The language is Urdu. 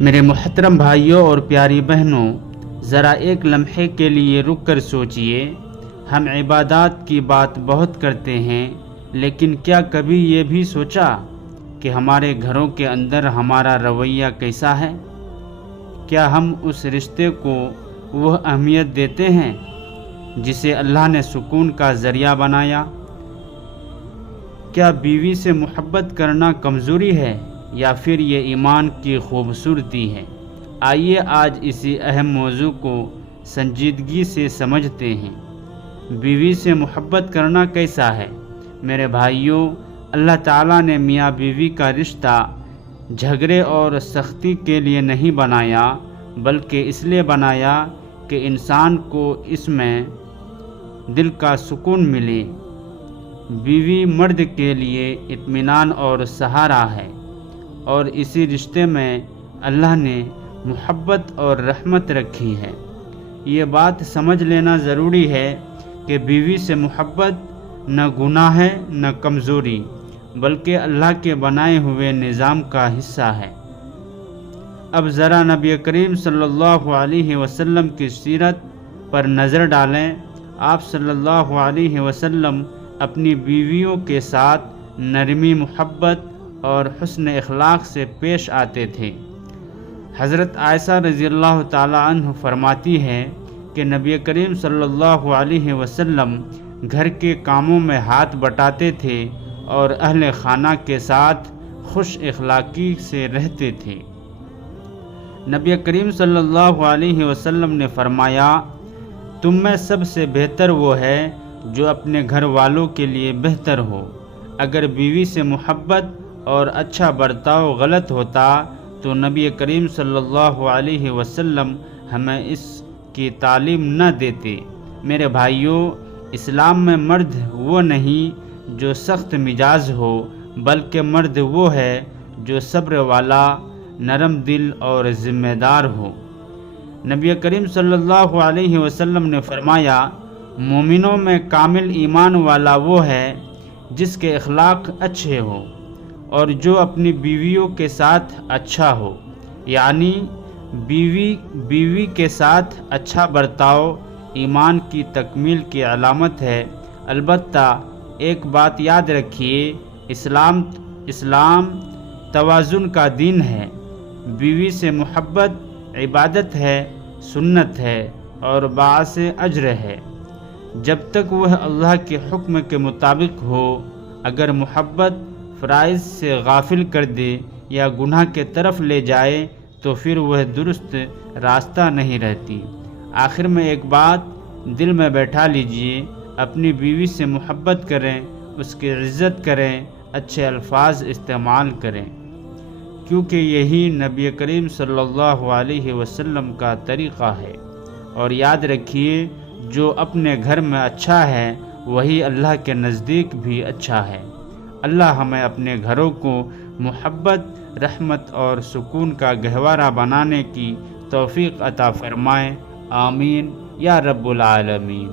میرے محترم بھائیوں اور پیاری بہنوں، ذرا ایک لمحے کے لیے رک کر سوچئے۔ ہم عبادات کی بات بہت کرتے ہیں، لیکن کیا کبھی یہ بھی سوچا کہ ہمارے گھروں کے اندر ہمارا رویہ کیسا ہے؟ کیا ہم اس رشتے کو وہ اہمیت دیتے ہیں جسے اللہ نے سکون کا ذریعہ بنایا؟ کیا بیوی سے محبت کرنا کمزوری ہے یا پھر یہ ایمان کی خوبصورتی ہے؟ آئیے آج اسی اہم موضوع کو سنجیدگی سے سمجھتے ہیں۔ بیوی سے محبت کرنا کیسا ہے؟ میرے بھائیوں، اللہ تعالیٰ نے میاں بیوی کا رشتہ جھگڑے اور سختی کے لیے نہیں بنایا، بلکہ اس لیے بنایا کہ انسان کو اس میں دل کا سکون ملے۔ بیوی مرد کے لیے اطمینان اور سہارا ہے، اور اسی رشتے میں اللہ نے محبت اور رحمت رکھی ہے۔ یہ بات سمجھ لینا ضروری ہے کہ بیوی سے محبت نہ گناہ ہے نہ کمزوری، بلکہ اللہ کے بنائے ہوئے نظام کا حصہ ہے۔ اب ذرا نبی کریم صلی اللہ علیہ وسلم کی سیرت پر نظر ڈالیں۔ آپ صلی اللہ علیہ وسلم اپنی بیویوں کے ساتھ نرمی، محبت اور حسن اخلاق سے پیش آتے تھے۔ حضرت عائشہ رضی اللہ تعالی عنہ فرماتی ہے کہ نبی کریم صلی اللہ علیہ وسلم گھر کے کاموں میں ہاتھ بٹاتے تھے اور اہل خانہ کے ساتھ خوش اخلاقی سے رہتے تھے۔ نبی کریم صلی اللہ علیہ وسلم نے فرمایا، تم میں سب سے بہتر وہ ہے جو اپنے گھر والوں کے لیے بہتر ہو۔ اگر بیوی سے محبت اور اچھا برتاؤ غلط ہوتا تو نبی کریم صلی اللہ علیہ وسلم ہمیں اس کی تعلیم نہ دیتے۔ میرے بھائیوں، اسلام میں مرد وہ نہیں جو سخت مزاج ہو، بلکہ مرد وہ ہے جو صبر والا، نرم دل اور ذمہ دار ہو۔ نبی کریم صلی اللہ علیہ وسلم نے فرمایا، مومنوں میں کامل ایمان والا وہ ہے جس کے اخلاق اچھے ہوں اور جو اپنی بیویوں کے ساتھ اچھا ہو، یعنی بیوی کے ساتھ اچھا برتاؤ ایمان کی تکمیل کی علامت ہے۔ البتہ ایک بات یاد رکھیے، اسلام توازن کا دین ہے۔ بیوی سے محبت عبادت ہے، سنت ہے اور باعث اجر ہے، جب تک وہ اللہ کے حکم کے مطابق ہو۔ اگر محبت فرائض سے غافل کر دے یا گناہ کے طرف لے جائے تو پھر وہ درست راستہ نہیں رہتی۔ آخر میں ایک بات دل میں بیٹھا لیجئے، اپنی بیوی سے محبت کریں، اس کی عزت کریں، اچھے الفاظ استعمال کریں، کیونکہ یہی نبی کریم صلی اللہ علیہ وسلم کا طریقہ ہے۔ اور یاد رکھیے، جو اپنے گھر میں اچھا ہے وہی اللہ کے نزدیک بھی اچھا ہے۔ اللہ ہمیں اپنے گھروں کو محبت، رحمت اور سکون کا گہوارہ بنانے کی توفیق عطا فرمائے۔ آمین یا رب العالمین۔